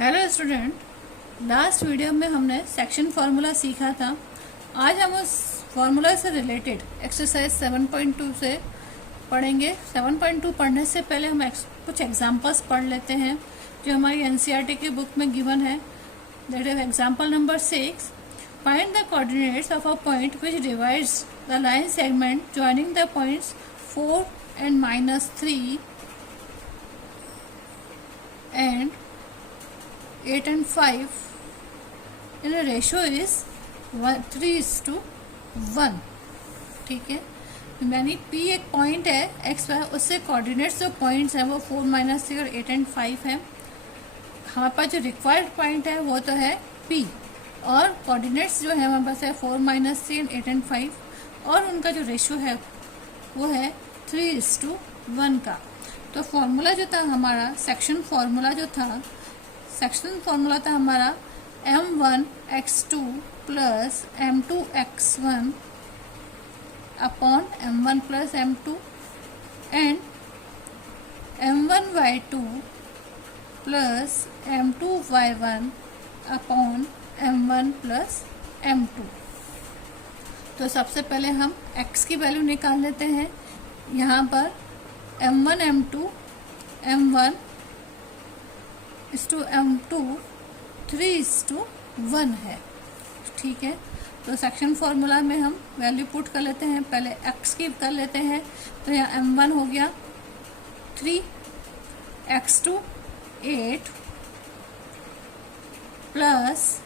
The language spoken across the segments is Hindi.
हेलो स्टूडेंट, लास्ट वीडियो में हमने सेक्शन फार्मूला सीखा था। आज हम उस फार्मूला से रिलेटेड एक्सरसाइज 7.2 से पढ़ेंगे। 7.2 पढ़ने से पहले हम कुछ एग्जांपल्स पढ़ लेते हैं जो हमारी एनसीईआरटी की बुक में गिवन है। That is example number 6। Find the coordinates of a point which divides the line segment joining the points 4 and -3 and 8 and 5 in a ratio is 3:1। ठीक है, यानी P एक पॉइंट है एक्स वाई, उससे कोऑर्डिनेट्स जो पॉइंट्स हैं वो 4, -3 और 8 and 5 है। हमारे पास जो रिक्वायर्ड पॉइंट है वो तो है P, और कोऑर्डिनेट्स जो है हमारे पास है 4, -3 and 8 and 5, और उनका जो रेशियो है वो है 3:1 का। तो फॉर्मूला जो था हमारा, सेक्शन फार्मूला था हमारा m1x2 plus m2x1 upon m1 plus m2 and m1y2 plus m2y1 upon m1 plus m2। तो सबसे पहले हम x की वैल्यू निकाल लेते हैं। यहाँ पर m1 m2 m1 m2 3:1 है। ठीक है, तो सेक्शन फार्मूला में हम वैल्यू पुट कर लेते हैं। पहले x की कर लेते हैं, तो यहाँ m1 हो गया 3, x2 8 प्लस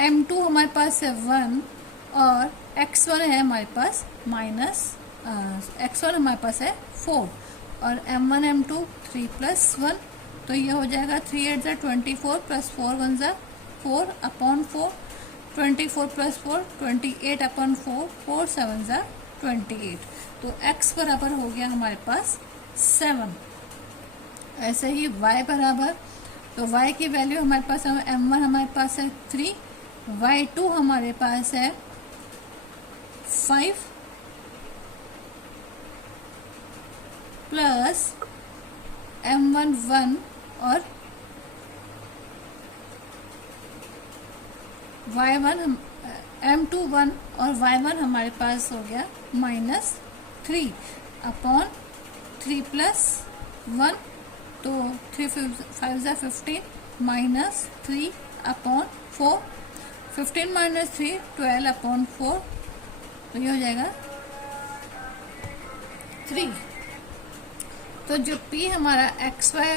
m2 हमारे पास है 1 और x1 है हमारे पास x1 हमारे पास है 4 और m1 m2 3 + 1, तो ये हो जाएगा 3 8 = 24 प्लस 4 1 = 4 अपॉन 4, 24 + 4 28 अपॉन 4, 4 7 = 28। तो x बराबर हो गया हमारे पास 7। ऐसे ही y बराबर, तो y की वैल्यू हमारे पास m1 हमारे पास है 3, y2 हमारे पास है 5 प्लस m1 1 और y1 m2 1 और y1 हमारे पास हो गया -3 अपॉन 3 + 1, तो 3 5 = 15 -3 अपॉन 4, 15 - 3 12 अपॉन 4, तो ये हो जाएगा 3। तो जो P हमारा एक्स वाई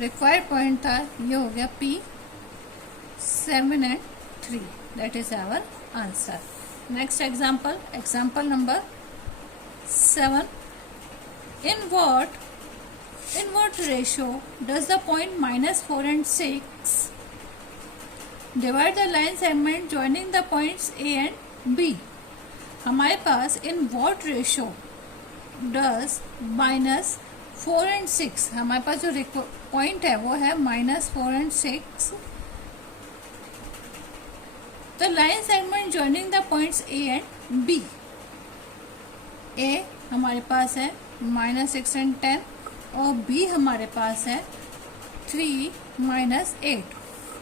रिक्वायर्ड पॉइंट था ये हो गया P 7 and 3। That is our answer. Next example number 7। In what ratio does the point -4 and 6 divide the line segment joining the points A and B? हमारे पास इन what ratio does -4 and 6, हमारे पास जो पॉइंट है वो है -4 and 6। तो line segment joining the points A and B, A हमारे पास है -6 and 10 और B हमारे पास है 3 - 8।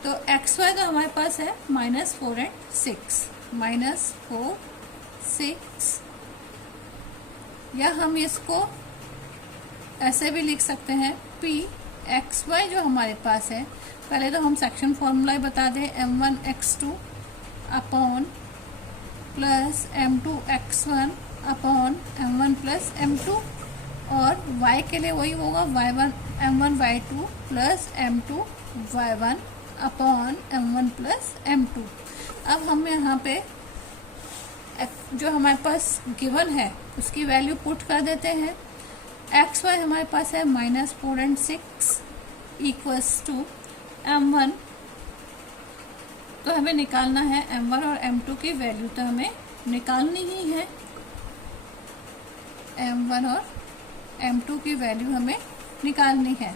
तो XY तो हमारे पास है -4 and 6, -4 6, या हम इसको ऐसे भी लिख सकते हैं P XY जो हमारे पास है। पहले तो हम सेक्शन फॉर्मूला ही बता दें, m1 x2 upon plus m2 x1 upon m1 plus m2, और y के लिए वही होगा m1 y2 plus m2 y1 upon m1 plus m2। अब हम यहाँ पे जो हमारे पास गिवन है उसकी वैल्यू पुट कर देते हैं। एक्स वाई हमारे पास है -4 and 6 इक्वल्स टू m1, तो हमें निकालना है m1 और m2 की वैल्यू, तो हमें निकालनी ही है m1 और m2 की वैल्यू हमें निकालनी है।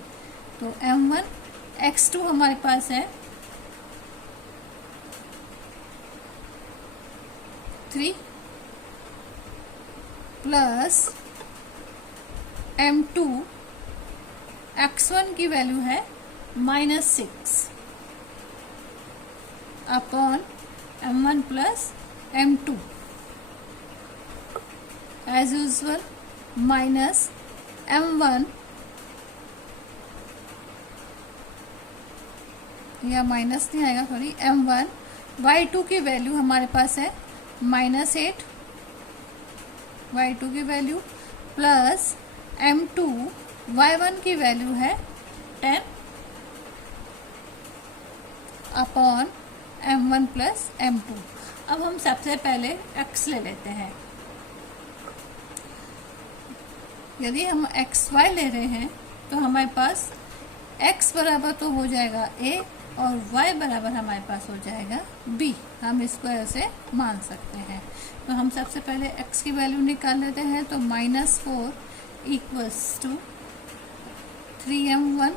तो m1 x2 हमारे पास है 3 प्लस m2 x1 की वैल्यू है -6 upon m1 plus m2 as usual minus m1 या माइनस नहीं आएगा सॉरी m1 y2 की वैल्यू हमारे पास है -8 y2 की वैल्यू प्लस m2 y1 की वैल्यू है 10 अपॉन m1 प्लस m2। अब हम सबसे पहले x ले लेते हैं। यदि हम xy ले रहे हैं तो हमारे पास x बराबर तो हो जाएगा a और y बराबर हमारे पास हो जाएगा b। हम इसको ऐसे मान सकते हैं। तो हम सबसे पहले x की वैल्यू निकाल लेते हैं। तो -4 equals to 3m1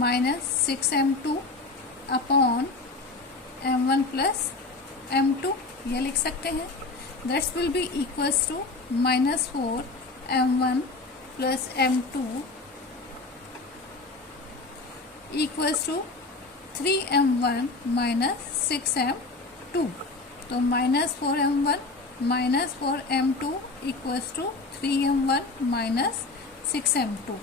minus 6m2 upon m1 plus m2 ये लिख सकते हैं। That's will be equals to -4 m1 plus m2 equals to 3m1 minus 6m2। तो -4m1 minus 4m2 equals to 3m1 minus 6m2।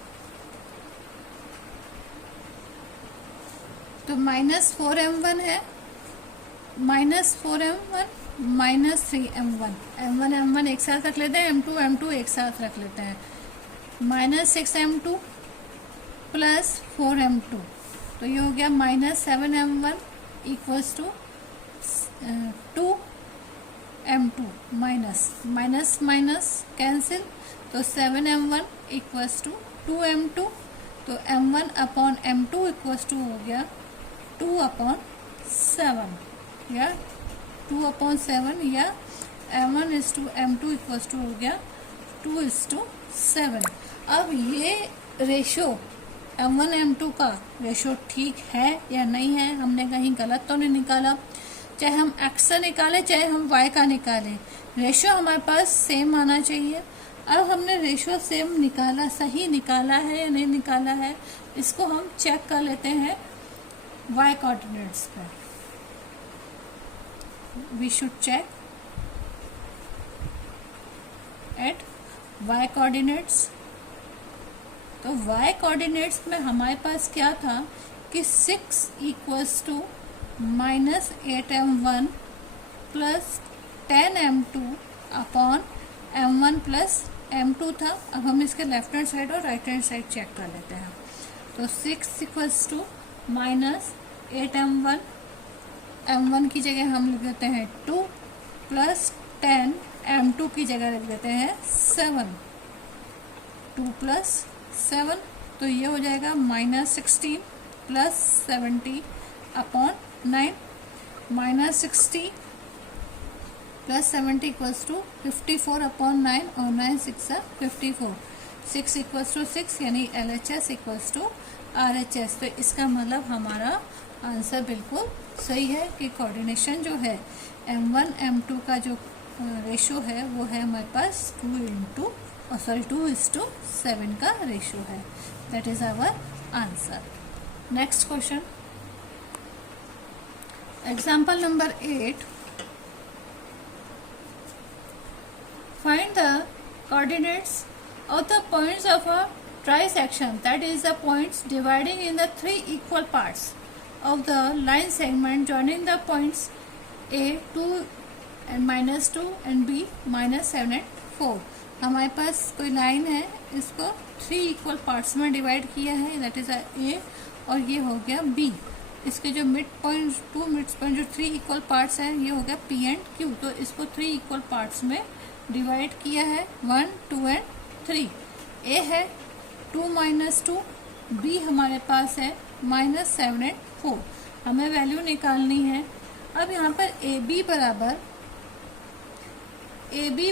तो -4m1 है -4m1 माइनस 3m1 m1 एक साथ रख लेते हैं, m2 एक साथ रख लेते हैं, -6m2 प्लस 4m2। तो ये हो गया -7m1 equals to 2m2 minus minus cancel. तो 7m1 इक्वल्स टू 2m2। तो m1 upon m2 equals to हो गया 2/7 या 2/7 या m1:m2 इक्वल्स टू हो गया 2:7। अब ये रेशो m1 m2 का रेशो ठीक है या नहीं है, हमने कहीं गलत तो नहीं निकाला। चाहे हम x से निकालें चाहे हम y का निकालें, रेशो हमारे पास सेम आना चाहिए। अब हमने रेशो सेम निकाला, सही निकाला है या नहीं निकाला है, इसको हम चेक कर लेते हैं y कोऑर्डिनेट्स पर। We should check at y coordinates. तो y कोऑर्डिनेट्स में हमारे पास क्या था कि 6 equals to -8m1 plus 10m2 upon m1 plus m2 था। अब हम इसके लेफ्ट हैंड साइड और राइट हैंड साइड चेक कर लेते हैं। तो 6 इक्वल्स टू -8m1, m1 की जगह हम लिख देते हैं 2 प्लस 10 m2 की जगह लिख देते हैं 7, 2 प्लस 7। तो ये हो जाएगा -16 plus 70 upon 9, -60 plus 70 equals to 54 upon 9 और 9 6 54। 6 इक्वल्स टू 6 यानी LHS इक्वल्स टू RHS। तो इसका मतलब हमारा आंसर बिल्कुल सही है कि कोऑर्डिनेशन जो है m1 m2 का जो रेशो है वो है हमारे पास 2:7 का रेशो है। That is our answer. Next question, example number 8। Find the coordinates of the points of a trisection, that is the points dividing in the 3 equal parts of the line segment joining the points A 2 and -2 and B -7 and 4। हमारे पास कोई लाइन है, इसको 3 इक्वल पार्ट्स में डिवाइड किया है, दैट इज A और ये हो गया B। इसके जो मिड पॉइंट 2 मिड पॉइंट जो 3 इक्वल पार्ट्स हैं ये हो गया P एंड Q। तो इसको 3 इक्वल पार्ट्स में डिवाइड किया है 1 2 एंड 3। A है 2 -2, B हमारे पास है -7 एंड 4। हमें वैल्यू निकालनी है। अब यहाँ पर AB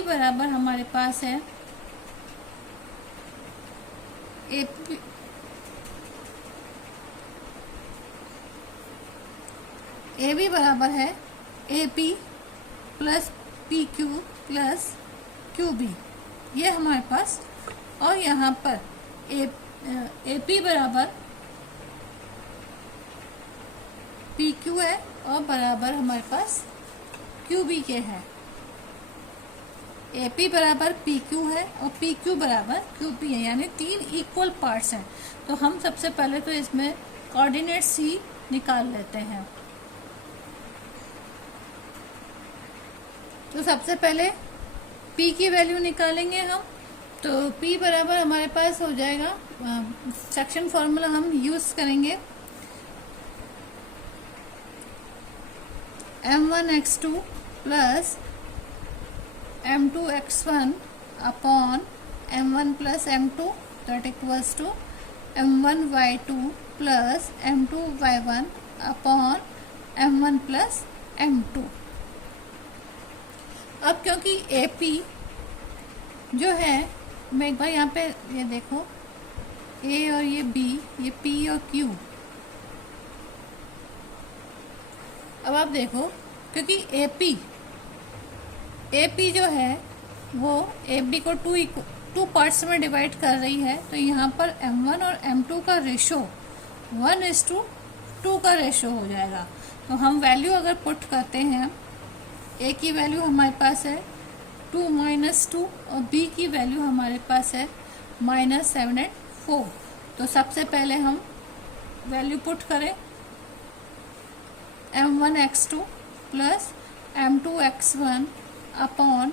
बराबर हमारे पास है AB बराबर है AP plus PQ plus QB, ये हमारे पास। और यहाँ पर AP बराबर पी क्यू है और बराबर हमारे पास क्यू बी के है। ए पी बराबर पी क्यू है और पी क्यू बराबर क्यू पी है, यानी 3 इक्वल पार्ट्स हैं। तो हम सबसे पहले तो इसमें कोऑर्डिनेट सी निकाल लेते हैं। तो सबसे पहले P की वैल्यू निकालेंगे हम। तो P बराबर हमारे पास हो जाएगा, सेक्शन फॉर्मूला हम यूज करेंगे, m1x2 plus m2x1 upon m1 plus m2 that equals to m1y2 plus m2y1 upon m1 plus m2। अब क्योंकि AP जो है, मैं एक बार यहाँ पे ये देखो, A और ये B, ये P और Q। अब आप देखो, क्योंकि AP जो है वो AB को टू पार्ट्स में डिवाइड कर रही है, तो यहाँ पर M1 और M2 का रेशो 1:2 का रेशो हो जाएगा। तो हम वैल्यू अगर पुट करते हैं, A की वैल्यू हमारे पास है 2 - 2 और B की वैल्यू हमारे पास है -7 और 4। तो सबसे पहले हम वैल्यू पुट करें, m1x2 plus m2x1 upon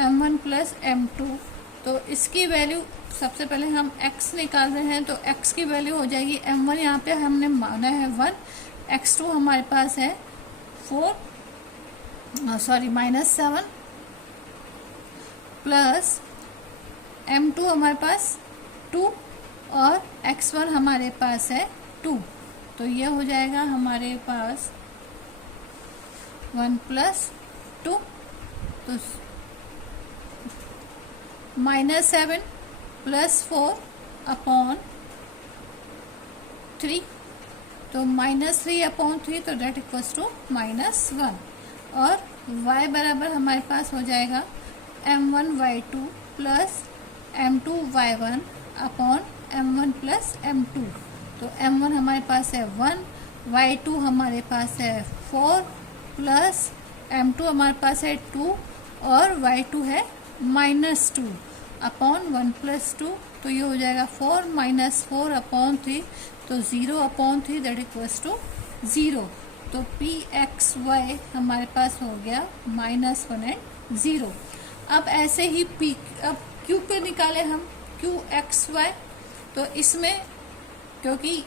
m1 plus m2। तो इसकी वैल्यू सबसे पहले हम x निकाल रहे हैं, तो x की वैल्यू हो जाएगी m1 यहाँ पे हमने माना है 1, x2 हमारे पास है -7 प्लस m2 हमारे पास 2 और x1 हमारे पास है 2। तो ये हो जाएगा हमारे पास 1 + 2, तो -7 + 4 अपॉन 3, तो -3/3, तो डेट इक्वल्स टू -1। और y बराबर हमारे पास हो जाएगा m1y2 plus m2y1 upon m1 plus m2। तो m1 हमारे पास है 1, y2 हमारे पास है 4 प्लस m2 हमारे पास है 2 और y2 है -2 अपॉन 1 + 2। तो ये हो जाएगा 4 - 4/3, तो 0/3 दैट इक्वल्स टू 0। तो pxy हमारे पास हो गया -1 और 0। अब ऐसे ही अब q पे निकाले हम qxy। तो इसमें क्योंकि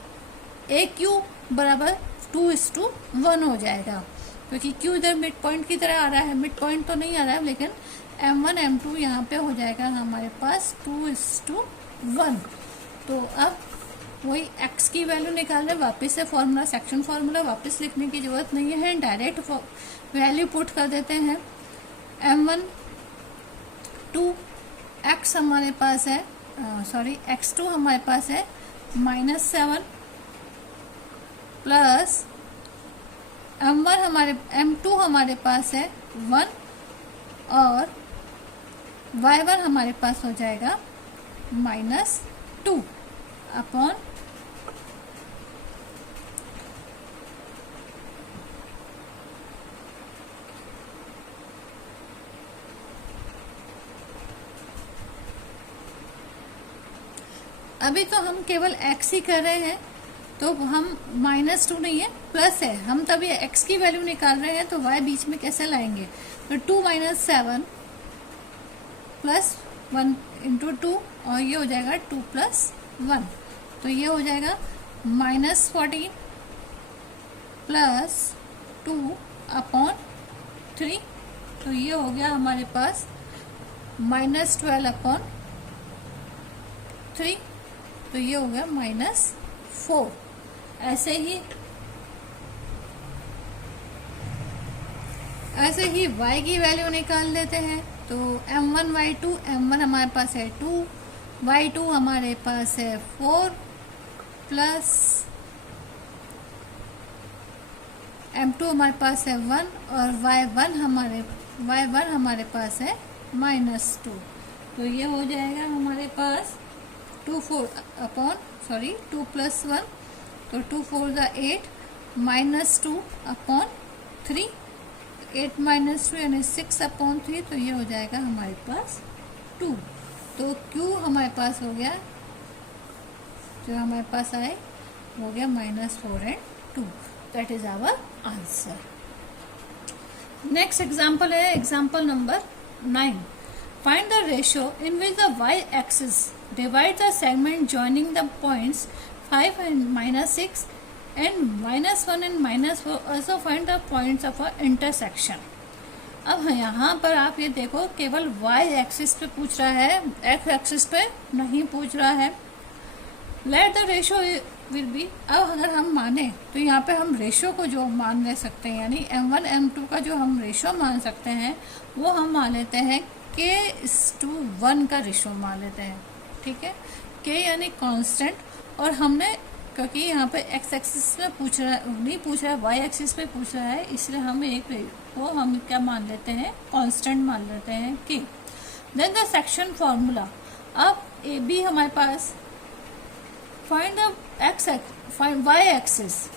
aq बराबर 2:1 हो जाएगा, क्योंकि q इधर मिड पॉइंट की तरह आ रहा है, मिड पॉइंट तो नहीं आ रहा है, लेकिन m1 m2 यहाँ पे हो जाएगा हमारे पास 2:1। तो अब वही x की वैल्यू निकालने, वापस से फॉर्मूला, सेक्शन फॉर्मूला वापस लिखने की जरूरत नहीं है, डायरेक्ट वैल्यू पुट कर देते हैं। m1 2x हमारे पास है, x2 हमारे पास है -7 प्लस m2 हमारे पास है 1 और y1 हमारे पास हो जाएगा -2 अपॉन अभी तो हम केवल x ही कर रहे हैं, तो हम -2 नहीं है, प्लस है, हम तभी x की वैल्यू निकाल रहे हैं, तो y बीच में कैसे लाएंगे। तो 2 - 7 प्लस 1 × 2 और ये हो जाएगा 2 + 1, तो ये हो जाएगा -14 प्लस 2/3। तो ये हो गया हमारे पास -12/3, तो ये हो गया -4। ऐसे ही y की वैल्यू निकाल लेते हैं। तो m1y2, m1 हमारे पास है 2, y2 हमारे पास है 4 प्लस m2 हमारे पास है 1 और y1 हमारे पास है -2। तो ये हो जाएगा हमारे पास 2 + 1, तो 2 4 = 8 -2/3, 8 - 2 यानी 6/3, तो ये हो जाएगा हमारे पास 2। तो Q हमारे पास हो गया, जो हमारे पास आए हो गया -4 and 2। That is our answer. Next example है example number 9। Find the ratio in which the y axis divide the segment joining the points 5 and -6 and -1 and -4। also find the points of a intersection। अब यहाँ पर आप ये देखो, केवल y एक्सिस पे पूछ रहा है, x एक्सिस पे नहीं पूछ रहा है। Let the ratio will be. अब अगर हम माने तो यहाँ पे हम रेशियो को जो मान ले सकते हैं, यानी m1 m2 का जो हम रेशियो मान सकते हैं, वो हम मान लेते हैं k:1 का रेशियो मान लेते हैं। ठीक है, k यानी कांस्टेंट, और हमने क्योंकि यहाँ पे x एक्सिस में पूछ रहा है, नहीं पूछ रहा है, y एक्सिस पे पूछ रहा है, इसलिए हम एक को हम क्या मान लेते हैं, कांस्टेंट मान लेते हैं k। Then the section formula. अब ए बी हमारे पास, फाइंड द y एक्सिस।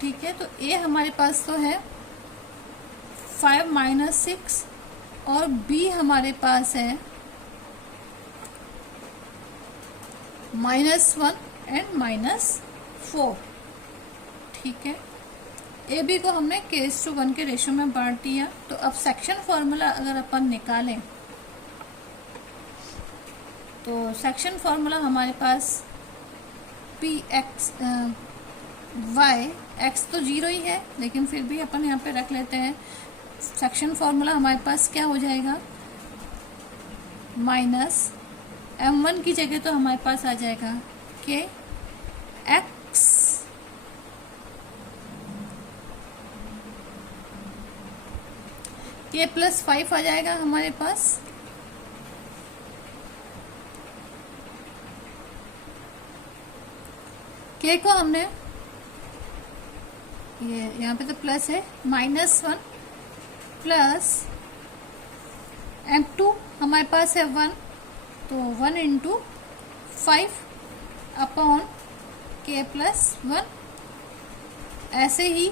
ठीक है, तो a हमारे पास तो है 5 - 6 और b हमारे पास है -1 and -4। ठीक है, ए बी को हमने k:1 के रेशियो में बांट दिया। तो अब सेक्शन फॉर्मूला अगर अपन निकालें, तो सेक्शन फॉर्मूला हमारे पास px y, x तो 0 ही है, लेकिन फिर भी अपन यहाँ पे रख लेते हैं। सेक्शन फॉर्मूला हमारे पास क्या हो जाएगा, -m1 की जगह तो हमारे पास आ जाएगा k x k+5 आ जाएगा हमारे पास। k को हमने, ये यहाँ पे तो प्लस है, -1 प्लस m2 हमारे पास है 1, तो 1 × 5/k+1। ऐसे ही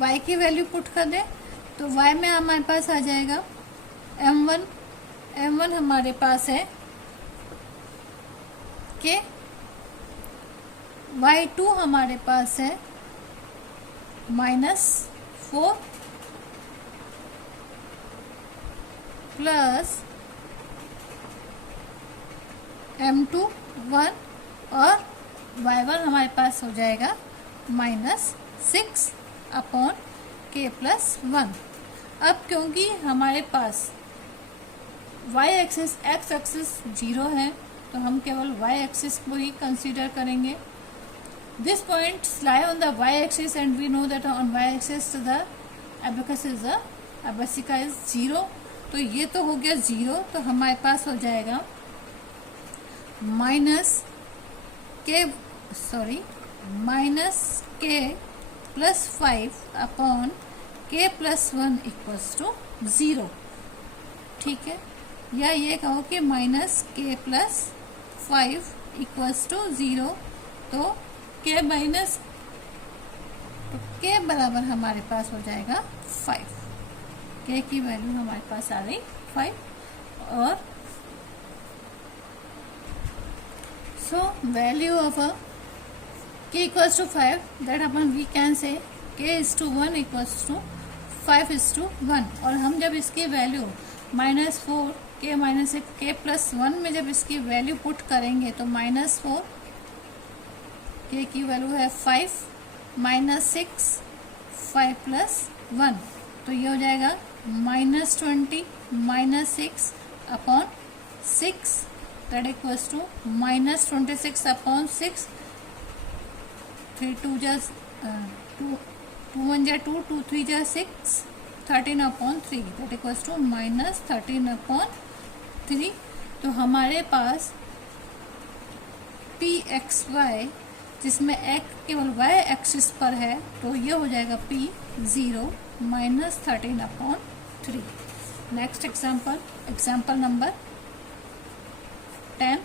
y की वैल्यू पुट कर दें, तो y में हमारे पास आ जाएगा m1 हमारे पास है k, y2 हमारे पास है -4 प्लस m2 1, और y1 हमारे पास हो जाएगा -6/k+1। अब क्योंकि हमारे पास y एक्सिस x एक्सिस 0 है, तो हम केवल y एक्सिस को ही कंसीडर करेंगे। This points lie on the y-axis and we know that on y-axis the abscissa is 0। तो ये तो हो गया 0, तो हमारे पास हो जाएगा -k+5/k+1 = 0। ठीक है, या ये कहो कि -k+5 = 0। तो k बराबर हमारे पास हो जाएगा 5। k की वैल्यू हमारे पास आ गई 5। और so value of k = 5, that अपन वी कैन से k:1 = 5:1। और हम जब इसकी वैल्यू -4 k+1 में जब इसकी वैल्यू पुट करेंगे, तो -4 k की वैल्यू है 5 -6 5 + 1, तो ये हो जाएगा -20 -6/6, that equals to -26/6। 3 2 2 2 1 2 2 3 6 13/3, that equals to -13/3। तो हमारे पास pxy, जिसमें x केवल y एक्सिस पर है, तो ये हो जाएगा p0 -13/3। Next example number 10।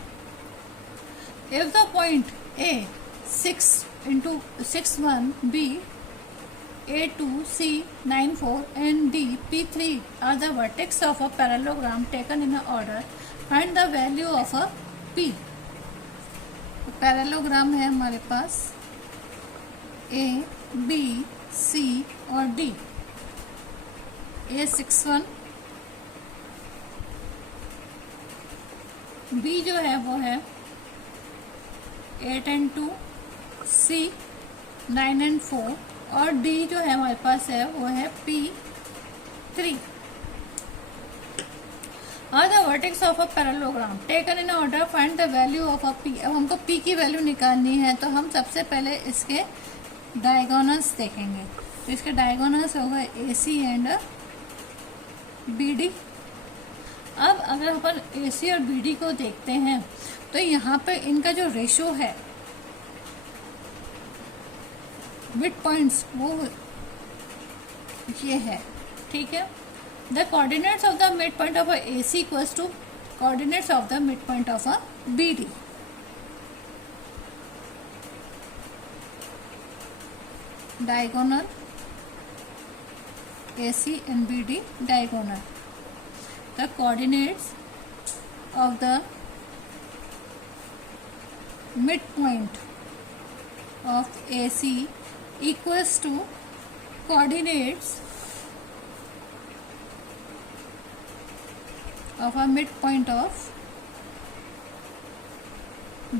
If the point a 6 × 6 1 b A2, C 94 and D P3 are the vertex of a parallelogram taken in a order. Find the value of a P. Parallelogram है हमारे पास A, B, C और D. A61, B जो है वो है 8 and 2, C 9 and 4 और D जो है हमारे पास है वो है P3. Are the vertex of a parallelogram taken in order, find the value of a P. अब हमको P की वैल्यू निकालनी है तो हम सबसे पहले इसके डायगोनल्स देखेंगे. तो इसके डायगोनल्स होगा AC एंड BD. अब अगर अपन AC और BD को देखते हैं तो यहाँ पे इनका जो रेशो है मिड पॉइंट्स वो ये है. ठीक है. The coordinates of the mid point of a AC equals to coordinates of the mid point of a BD. Diagonal AC and BD diagonal. The coordinates of the midpoint of AC equals to coordinates of a midpoint of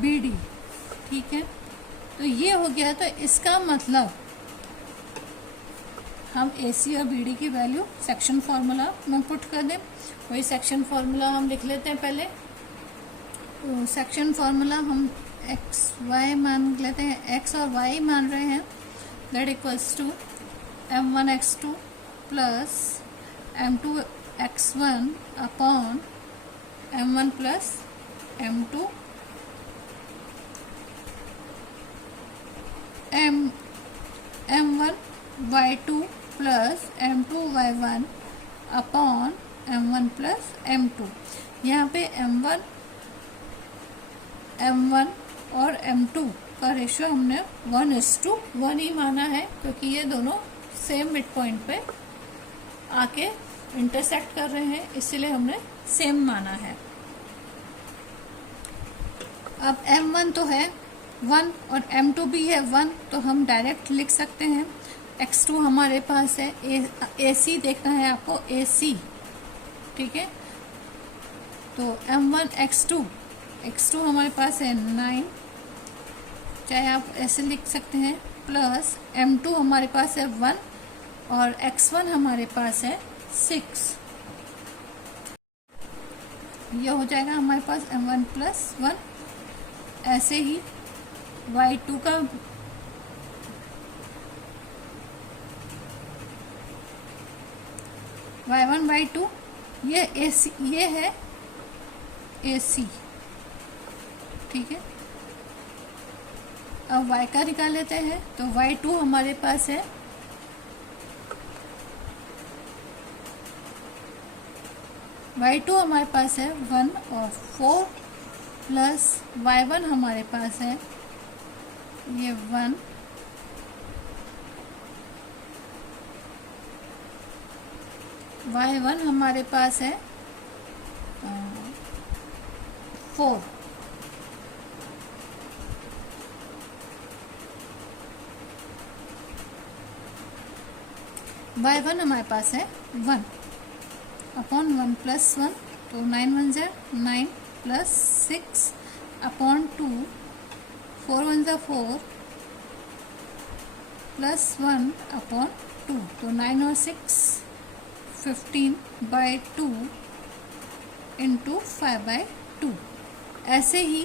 BD. ठीक है. तो ये हो गया. तो इसका मतलब हम AC और BD की वैल्यू सेक्शन फार्मूला में पुट कर दें. वही सेक्शन फार्मूला हम लिख लेते हैं पहले. तो सेक्शन फार्मूला हम एक्स वाई मान लेते हैं. एक्स और वाई मान रहे हैं. That equals to m1x2 plus m2x1 upon m1 plus m2 m1 y2 plus m2 y1 upon m1 plus m2. यहाँ पे m1 और m2 का रेशियो हमने 1:1 ही माना है क्योंकि ये दोनों सेम मिड पॉइंट पे आके इंटरसेक्ट कर रहे हैं, इसीलिए हमने सेम माना है. अब m1 तो है 1 और m2 भी है 1, तो हम डायरेक्ट लिख सकते हैं. x2 हमारे पास है. AC देखना है आपको, AC. ठीक है. तो m1 x2 हमारे पास है 9, चाहे आप ऐसे लिख सकते हैं, प्लस m2 हमारे पास है 1 और x1 हमारे पास है 6. यह हो जाएगा हमारे पास m1 प्लस 1. ऐसे ही y2 का y1 y2 ये AC, ये है AC. ठीक है. अब y का निकाल लेते हैं. तो y2 हमारे पास है y2 हमारे पास है 1 और 4 प्लस y1 हमारे पास है ये 1 y1 हमारे पास है 4. y1 हमारे पास है 1 अपॉन 1 प्लस 1, तो 9 1 ज़ा 9 प्लस 6 अपॉन 2, 4 1 ज़ा 4 प्लस 1 अपॉन 2, तो 9 और 6 15/2 इंटू 5/2. ऐसे ही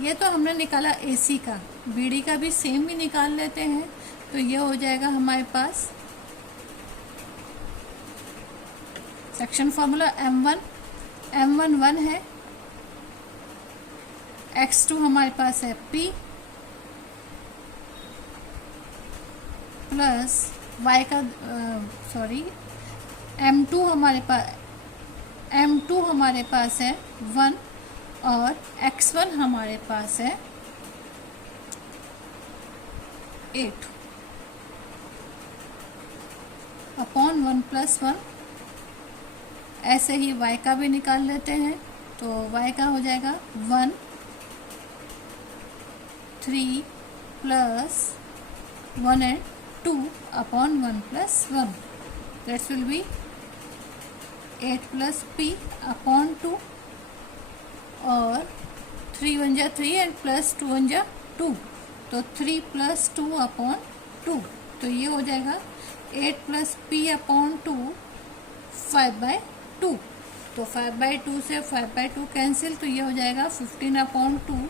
ये तो हमने निकाला AC का, BD का भी सेम ही निकाल लेते हैं. तो ये हो जाएगा हमारे पास सेक्शन फार्मूला m1 1 है, x2 हमारे पास है P प्लस y का m2 हमारे पास है 1 और x1 हमारे पास है 8. Upon 1 plus 1। ऐसे ही y का भी निकाल लेते हैं, तो y का हो जाएगा 1 3 plus 1 and 2 upon 1 plus 1। That's will B 8 plus p upon 2 और 3 1 जा 3 एंड प्लस 2 1 जा 2, तो 3 प्लस 2 अपॉन 2। तो ये हो जाएगा 8 प्लस p अपॉन 2 5/2। तो 5/2 से 5/2 कैंसिल, तो ये हो जाएगा 15 upon 2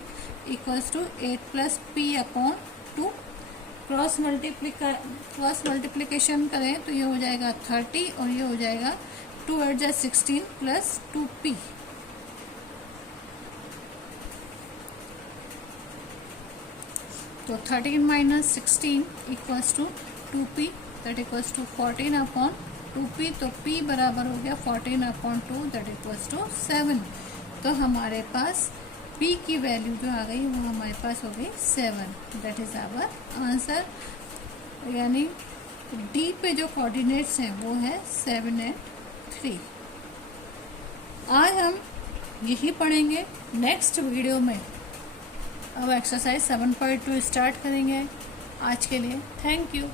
equals to 8 plus p upon 2। Cross multiplication करें तो ये हो जाएगा 30 और ये हो जाएगा 2 8 जा 16 प्लस 2p। तो 13 minus 16 equals to 2p, that equals to 14 upon 2p। तो p बराबर हो गया 14 अपॉन 2, दैट इक्वल्स टू 7। तो हमारे पास p की वैल्यू जो आ गई वो हमारे पास हो गई 7। That is our answer. यानी d पे जो कोऑर्डिनेट्स हैं वो है 7 एंड 3। आज हम यही पढ़ेंगे। नेक्स्ट वीडियो में अब एक्सरसाइज 7.2 स्टार्ट करेंगे। आज के लिए थैंक यू।